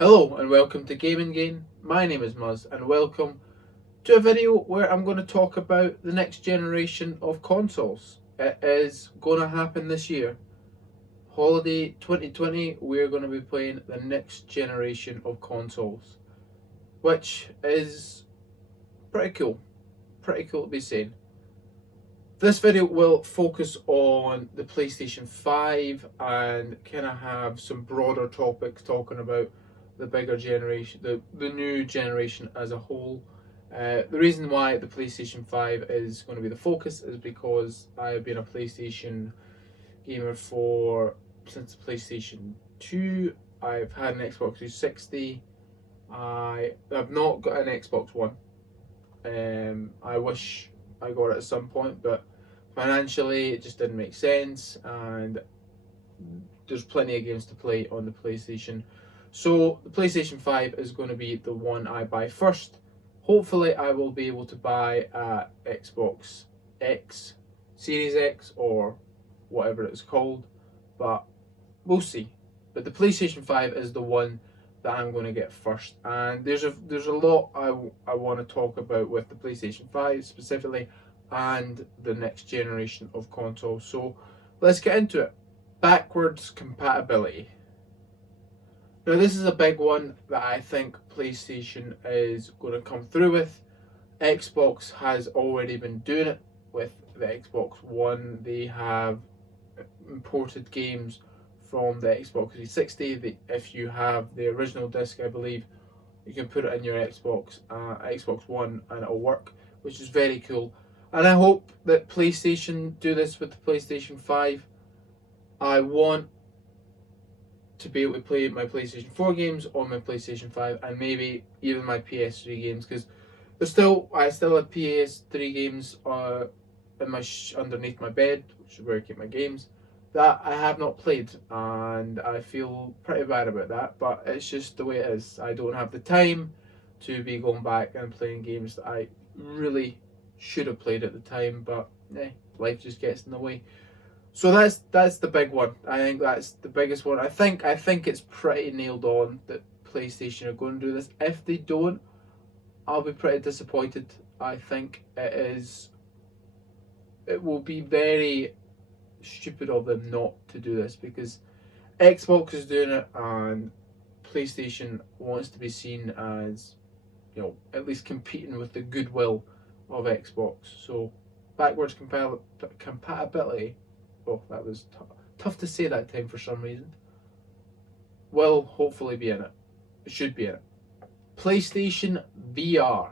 Hello and welcome to Gaming Gain. My name is Muzz and welcome to a video where I'm going to talk about the next generation of consoles. It is going to happen this year. Holiday 2020, we're going to be playing the next generation of consoles, which is pretty cool. Pretty cool to be saying. This video will focus on the PlayStation 5 and kind of have some broader topics talking about the bigger generation, the new generation as a whole. The reason why the PlayStation 5 is going to be the focus is because I have been a PlayStation gamer since PlayStation 2. I've had an Xbox 360. I have not got an Xbox One. I wish I got it at some point, but financially it just didn't make sense, and there's plenty of games to play on the PlayStation. So the PlayStation 5 is going to be the one I buy first. Hopefully I will be able to buy Xbox X, Series X, or whatever it's called, but we'll see. But the PlayStation 5 is the one that I'm going to get first, and there's a lot I want to talk about with the PlayStation 5 specifically and the next generation of consoles. So let's get into it. Backwards compatibility. Now this is a big one that I think PlayStation is going to come through with. Xbox has already been doing it with the Xbox One. They have imported games from the Xbox 360. If you have the original disc, I believe, you can put it in your Xbox One and it'll work, which is very cool. And I hope that PlayStation do this with the PlayStation 5. I want to be able to play my PlayStation 4 games on my PlayStation 5 and maybe even my PS3 games, because I still have PS3 games in underneath my bed, which is where I keep my games, that I have not played, and I feel pretty bad about that, but it's just the way it is. I don't have the time to be going back and playing games that I really should have played at the time, but life just gets in the way. So that's the big one. I think that's the biggest one. I think it's pretty nailed on that PlayStation are going to do this. If they don't, I'll be pretty disappointed. I think it will be very stupid of them not to do this, because Xbox is doing it and PlayStation wants to be seen as, at least competing with the goodwill of Xbox. So backwards compatibility. Oh, that was tough to say that time for some reason. Will hopefully be in it. It should be in it. PlayStation VR.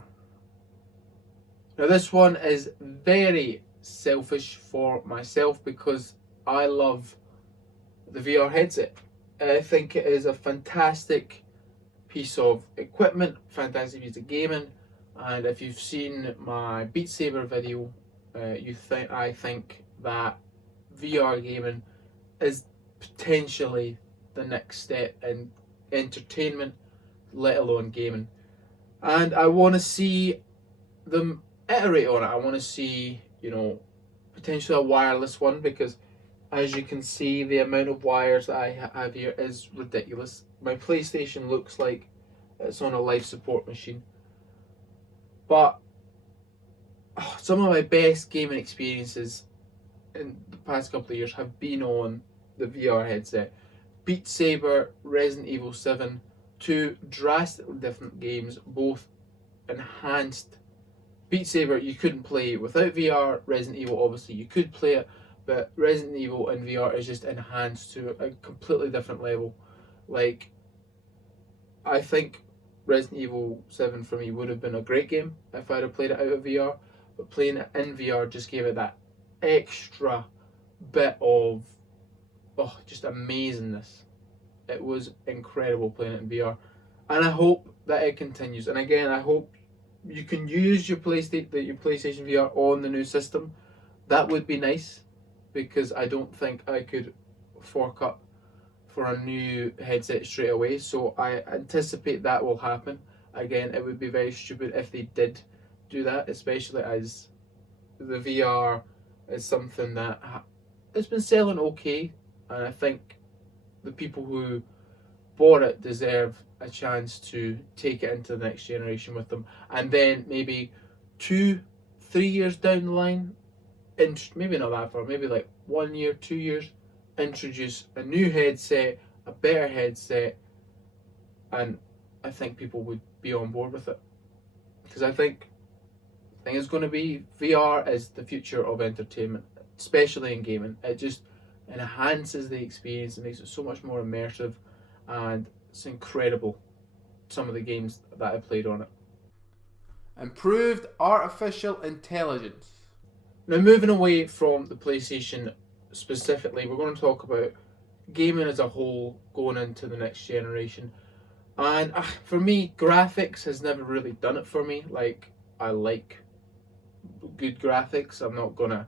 Now this one is very selfish for myself because I love the VR headset. I think it is a fantastic piece of equipment, fantastic piece of gaming, and if you've seen my Beat Saber video, I think that VR gaming is potentially the next step in entertainment, let alone gaming. And I want to see them iterate on it. I want to see, potentially a wireless one, because as you can see, the amount of wires that I have here is ridiculous. My PlayStation looks like it's on a life support machine. But some of my best gaming experiences in the past couple of years have been on the VR headset. Beat Saber, Resident Evil 7, two drastically different games, both enhanced. Beat Saber you couldn't play without VR. Resident Evil obviously you could play it, but Resident Evil in VR is just enhanced to a completely different level. Like, I think Resident Evil 7 for me would have been a great game if I'd have played it out of VR, but playing it in VR just gave it that extra bit of just amazingness. It was incredible playing it in VR, and I hope that it continues. And again, I hope you can use your PlayStation VR on the new system. That would be nice, because I don't think I could fork up for a new headset straight away. So I anticipate that will happen. Again, it would be very stupid if they did do that, especially as the VR is something that it's been selling okay, and I think the people who bought it deserve a chance to take it into the next generation with them, and then maybe 2-3 years down the line, maybe not that far, maybe like 1 year, 2 years, introduce a new headset, a better headset, and I think people would be on board with it. Because I think it's going to be VR is the future of entertainment, especially in gaming. It just enhances the experience, it makes it so much more immersive, and it's incredible, some of the games that I played on it. Improved artificial intelligence. Now, moving away from the PlayStation specifically, we're going to talk about gaming as a whole going into the next generation. And for me, graphics has never really done it for me. Like, I like good graphics. I'm not going to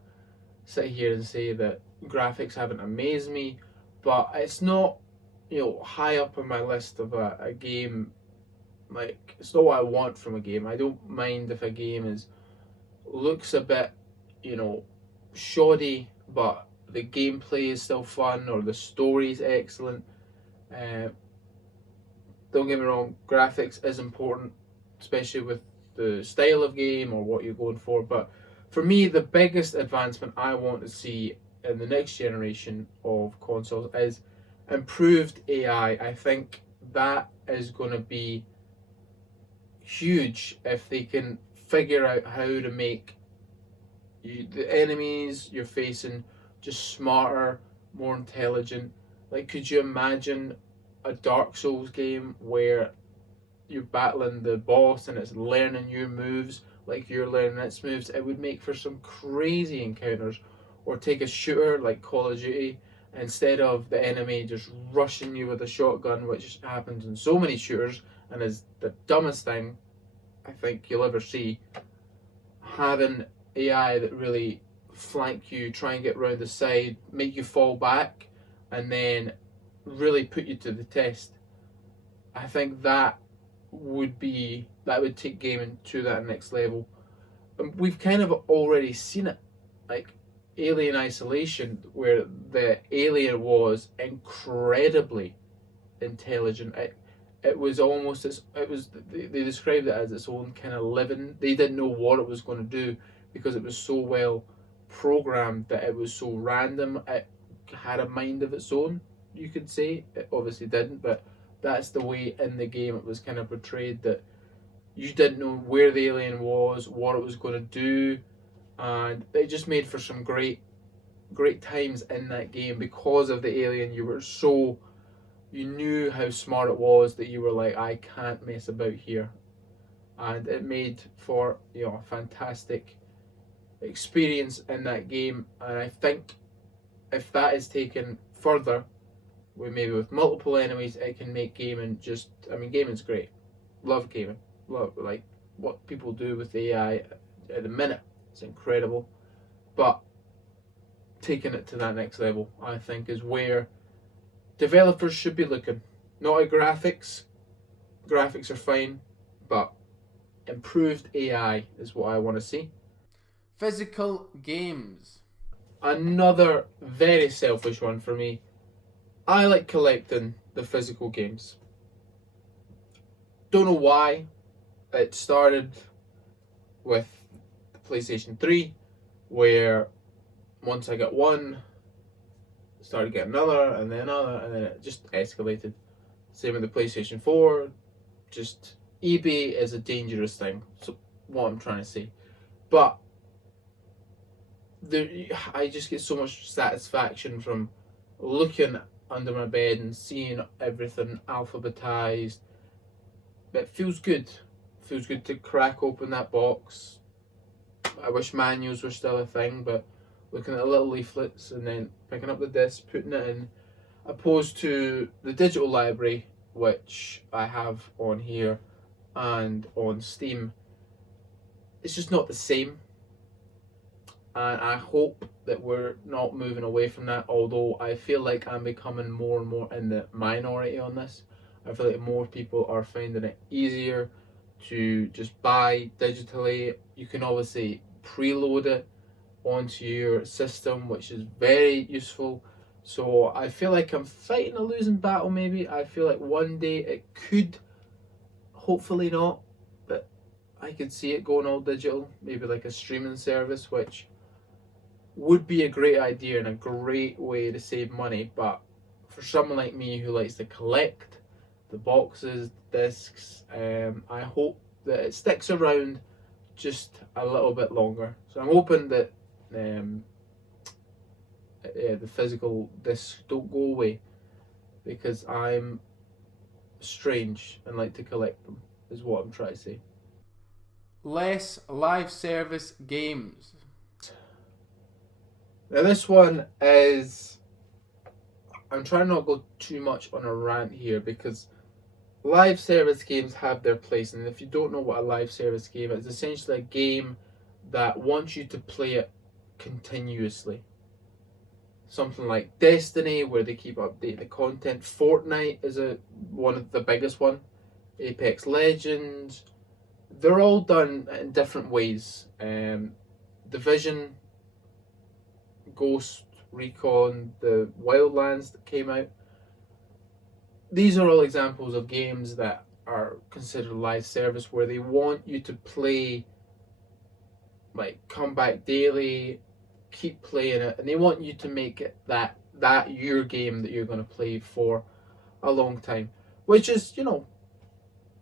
sit here and say that graphics haven't amazed me, but it's not, high up on my list of a game. Like, it's not what I want from a game. I don't mind if a game looks a bit, shoddy, but the gameplay is still fun or the story is excellent. Don't get me wrong, graphics is important, especially with the style of game or what you're going for. But for me, the biggest advancement I want to see in the next generation of consoles is improved AI. I think that is going to be huge if they can figure out how to make the enemies you're facing just smarter, more intelligent. Like, could you imagine a Dark Souls game where you're battling the boss and it's learning your moves like you're learning its moves? It would make for some crazy encounters. Or take a shooter like Call of Duty, instead of the enemy just rushing you with a shotgun, which happens in so many shooters and is the dumbest thing I think you'll ever see. Having AI that really flank you, try and get around the side, make you fall back, and then really put you to the test. I think that would take gaming to that next level. And we've kind of already seen it, like Alien Isolation, where the alien was incredibly intelligent. It was almost they described it as its own kind of living. They didn't know what it was going to do because it was so well programmed that it was so random. It had a mind of its own, you could say. It obviously didn't, but that's the way in the game it was kind of portrayed, that you didn't know where the alien was, what it was going to do, and it just made for some great times in that game because of the alien. You knew how smart it was that you were like, I can't mess about here, and it made for a fantastic experience in that game. And I think if that is taken further, with multiple enemies, it can make gaming gaming's great. Love gaming. Love like what people do with AI at the minute. It's incredible. But taking it to that next level, I think, is where developers should be looking. Not at graphics. Graphics are fine, but improved AI is what I want to see. Physical games. Another very selfish one for me. I like collecting the physical games. Don't know why. It started with the PlayStation 3, where once I got one, started getting another, and then another, and then it just escalated. Same with the PlayStation 4. Just eBay is a dangerous thing. So what I'm trying to say, but I just get so much satisfaction from looking under my bed and seeing everything alphabetized. It feels good. It feels good to crack open that box. I wish manuals were still a thing, but looking at the little leaflets and then picking up the disc, putting it in, opposed to the digital library, which I have on here and on Steam. It's just not the same. And I hope that we're not moving away from that, although I feel like I'm becoming more and more in the minority on this. I feel like more people are finding it easier to just buy digitally. You can obviously preload it onto your system, which is very useful. So I feel like I'm fighting a losing battle maybe. I feel like one day it could, hopefully not, but I could see it going all digital, maybe like a streaming service, which would be a great idea and a great way to save money. But for someone like me who likes to collect the boxes, discs, I hope that it sticks around just a little bit longer. So I'm hoping that um, the physical discs don't go away, because I'm strange and like to collect them, is what I'm trying to say. Less live service games. Now this one is, I'm trying not to go too much on a rant here, because live service games have their place, and if you don't know what a live service game is, it's essentially a game that wants you to play it continuously. Something like Destiny, where they keep updating the content. Fortnite is a one of the biggest one. Apex Legends. They're all done in different ways. Division, Ghost Recon, the Wildlands that came out. These are all examples of games that are considered live service, where they want you to play, like come back daily, keep playing it, and they want you to make it that your game that you're going to play for a long time, which is,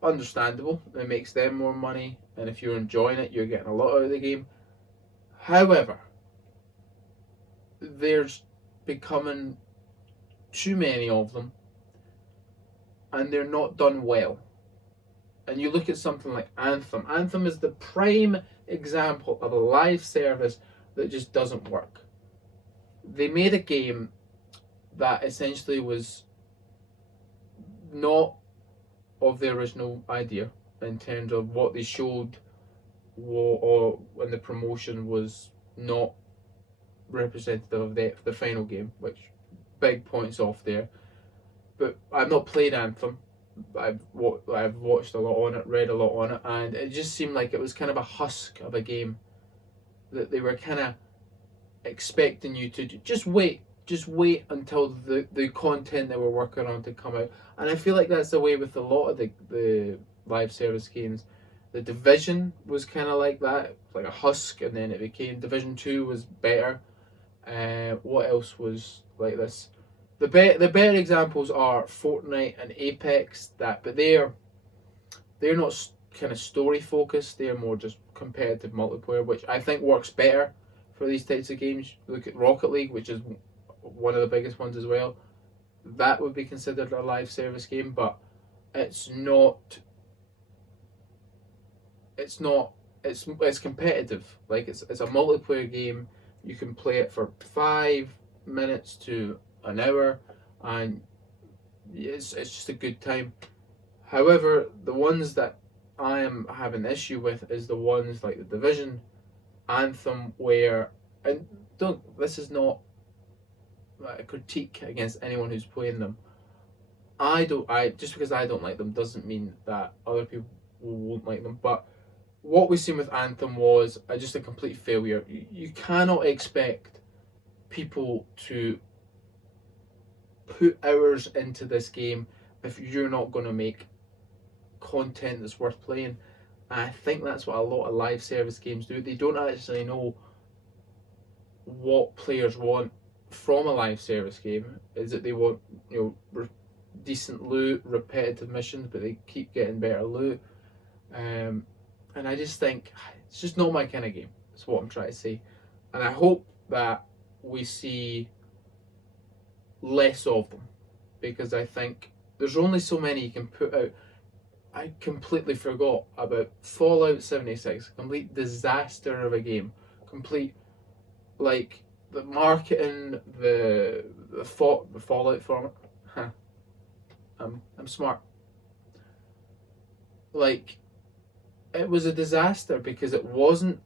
understandable. It makes them more money, and if you're enjoying it, you're getting a lot out of the game. However, there's becoming too many of them, and they're not done well. And you look at something like Anthem. Anthem is the prime example of a live service that just doesn't work. They made a game that essentially was not of the original idea, in terms of what they showed, or when the promotion was not representative of the final game, which big points off there. But I've not played Anthem. I've watched a lot on it, read a lot on it, and it just seemed like it was kind of a husk of a game that they were kind of expecting you to just wait until the content they were working on to come out. And I feel like that's the way with a lot of the live service games. The Division was kind of like that, like a husk, and then it became Division 2 was better. What else was like this? The better examples are Fortnite and Apex. But they're not kind of story focused. They're more just competitive multiplayer, which I think works better for these types of games. Look at Rocket League, which is one of the biggest ones as well. That would be considered a live service game, but it's not. It's not. It's competitive. Like it's a multiplayer game. You can play it for 5 minutes to an hour, and it's just a good time. However, the ones that I am having issue with is the ones like the Division, Anthem, where, and don't, this is not a critique against anyone who's playing them. I just because I don't like them doesn't mean that other people won't like them. But what we seen with Anthem was just a complete failure. You cannot expect people to put hours into this game if you're not going to make content that's worth playing. And I think that's what a lot of live service games do. They don't actually know what players want from a live service game. Is that they want, decent loot, repetitive missions, but they keep getting better loot. And I just think it's just not my kind of game. That's what I'm trying to say. And I hope that we see less of them, because I think there's only so many you can put out. I completely forgot about Fallout 76, complete disaster of a game. Complete, like, the marketing, the Fallout from it. Huh. I'm smart. Like, it was a disaster because it wasn't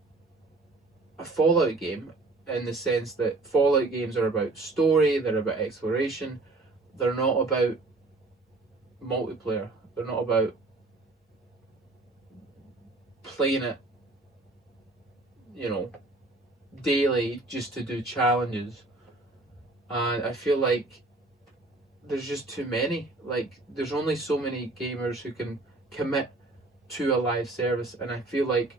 a Fallout game, in the sense that Fallout games are about story, they're about exploration, they're not about multiplayer, they're not about playing it, daily just to do challenges. and I feel like there's just too many. Like, there's only so many gamers who can commit to a live service, and I feel like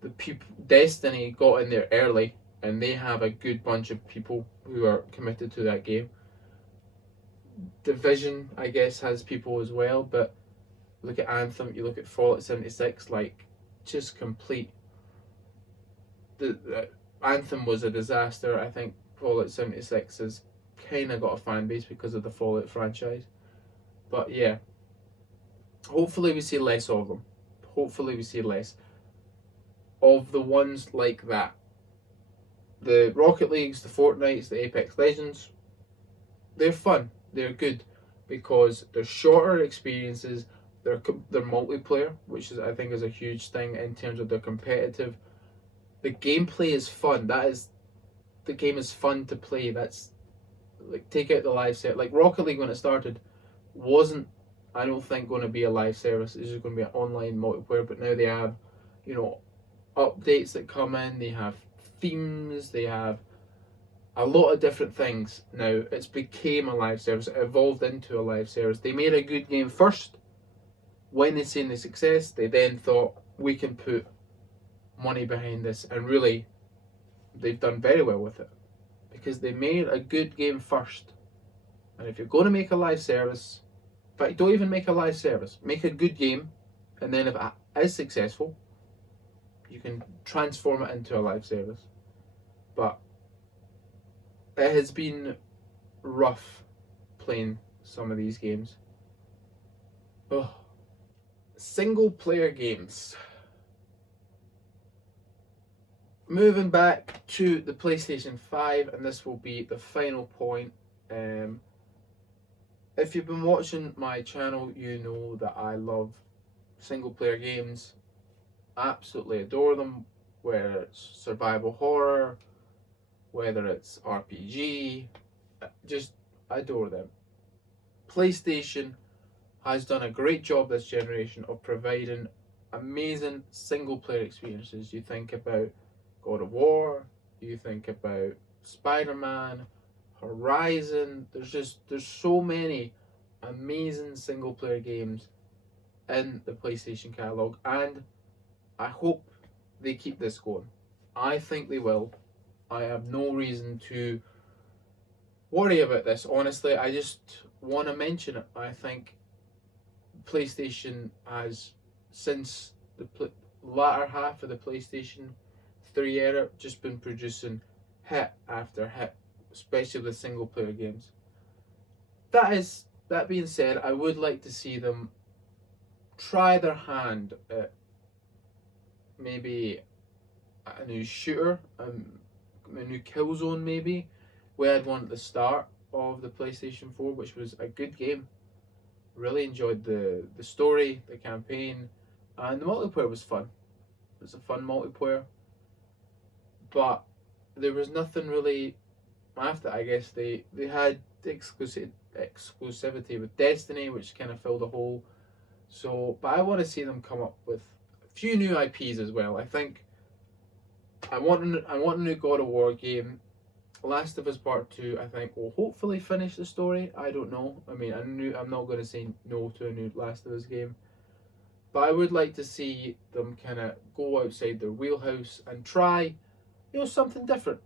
the people Destiny got in there early, and they have a good bunch of people who are committed to that game. Division, I guess, has people as well, but look at Anthem, you look at Fallout 76, like, just complete. The Anthem was a disaster. I think Fallout 76 has kind of got a fan base because of the Fallout franchise. But yeah, hopefully we see less of them. Hopefully we see less of the ones like that. The Rocket Leagues, the Fortnites, the Apex Legends, they're fun. They're good because they're shorter experiences. They're multiplayer, which is, I think, is a huge thing in terms of their competitive. The gameplay is fun. The game is fun to play. That's like, take out the live set. Like Rocket League when it started wasn't, I don't think, going to be a live service. It's just going to be an online multiplayer. But now they have, updates that come in. They have themes. They have a lot of different things. Now it's became a live service. It evolved into a live service. They made a good game first. When they seen the success, they then thought, we can put money behind this, and really they've done very well with it because they made a good game first. And if you're going to make a live service, in fact, don't even make a live service, make a good game, and then if it is successful, you can transform it into a live service. But it has been rough playing some of these games. Oh. Single player games. Moving back to the PlayStation 5, and this will be the final point. If you've been watching my channel, you know that I love single player games. Absolutely adore them, whether it's survival horror, whether it's RPG, just adore them. PlayStation has done a great job this generation of providing amazing single player experiences. You think about God of War, you think about Spider-Man, Horizon. There's so many amazing single player games in the PlayStation catalog, and I hope they keep this going. I think they will. I have no reason to worry about this. Honestly, I just want to mention it. I think PlayStation has, since the latter half of the PlayStation 3 era, just been producing hit after hit, especially with single player games. That being said, I would like to see them try their hand at maybe a new shooter, a new Killzone maybe. We had one at the start of the PlayStation 4, which was a good game. Really enjoyed the story, the campaign, and the multiplayer was fun. It was a fun multiplayer. But there was nothing really after. I guess they had the exclusivity with Destiny, which kind of filled a hole. So, but I want to see them come up with a few new IPs as well. I think I want a new God of War game. Last of Us Part 2, I think, will hopefully finish the story. I don't know. I mean, I'm not going to say no to a new Last of Us game. But I would like to see them kind of go outside their wheelhouse and try, something different.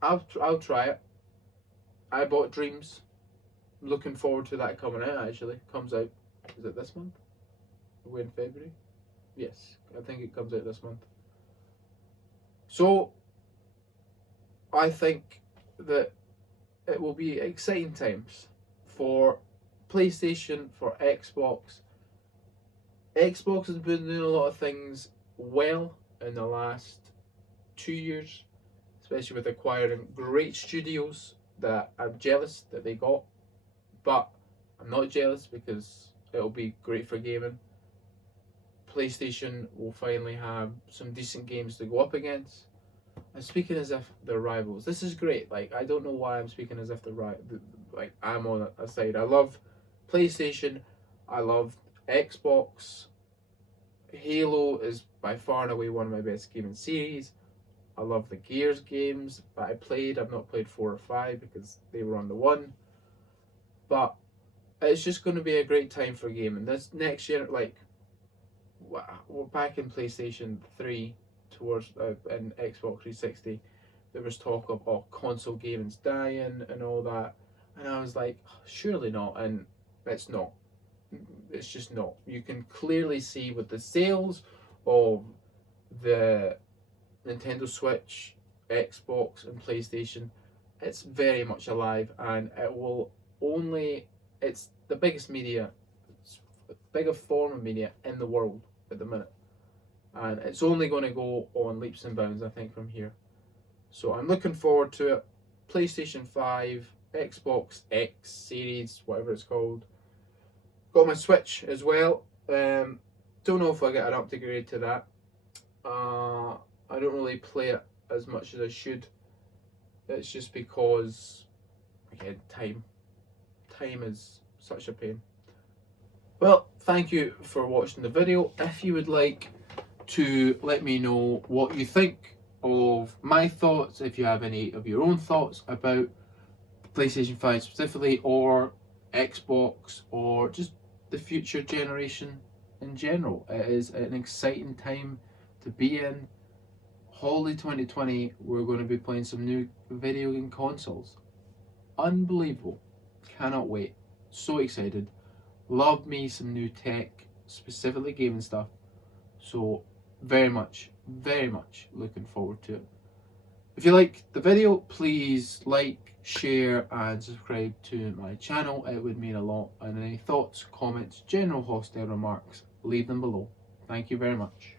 I'll try it. I bought Dreams. Looking forward to that coming out, actually. Comes out, is it this month? We're in February? Yes, I think it comes out this month. So, I think that it will be exciting times for PlayStation, for Xbox. Xbox has been doing a lot of things well in the last 2 years, especially with acquiring great studios that I'm jealous that they got. But I'm not jealous because it'll be great for gaming. PlayStation will finally have some decent games to go up against. I'm speaking as if they're rivals. This is great. Like, I don't know why I'm speaking as if they're like I'm on a side. I love PlayStation. I love Xbox. Halo is by far and away one of my best gaming series. I love the Gears games that I played. I've not played 4 or 5 because they were on the 1. But it's just going to be a great time for gaming. This next year, like, we're back in PlayStation 3 towards in Xbox 360. There was talk of, oh, console gaming's dying and all that. And I was like, surely not. And it's not. It's just not. You can clearly see with the sales of the Nintendo Switch, Xbox, and PlayStation, it's very much alive, and it will only. It's the biggest media, it's the biggest form of media in the world at the minute, and it's only going to go on leaps and bounds, I think, from here. So I'm looking forward to it. PlayStation 5, Xbox X Series, whatever it's called. Got my Switch as well. Don't know if I get an upgrade to that. I don't really play it as much as I should. It's just because, again, time. Time is such a pain. Well, thank you for watching the video. If you would like to let me know what you think of my thoughts, if you have any of your own thoughts about PlayStation 5 specifically, or Xbox, or just the future generation in general. It is an exciting time to be in. Holiday 2020, we're going to be playing some new video game consoles. Unbelievable. Cannot wait. So excited. Love me some new tech, specifically gaming stuff. So very much looking forward to it. If you like the video, please like, share and subscribe to my channel. It would mean a lot. And any thoughts, comments, general hostile remarks, leave them below. Thank you very much.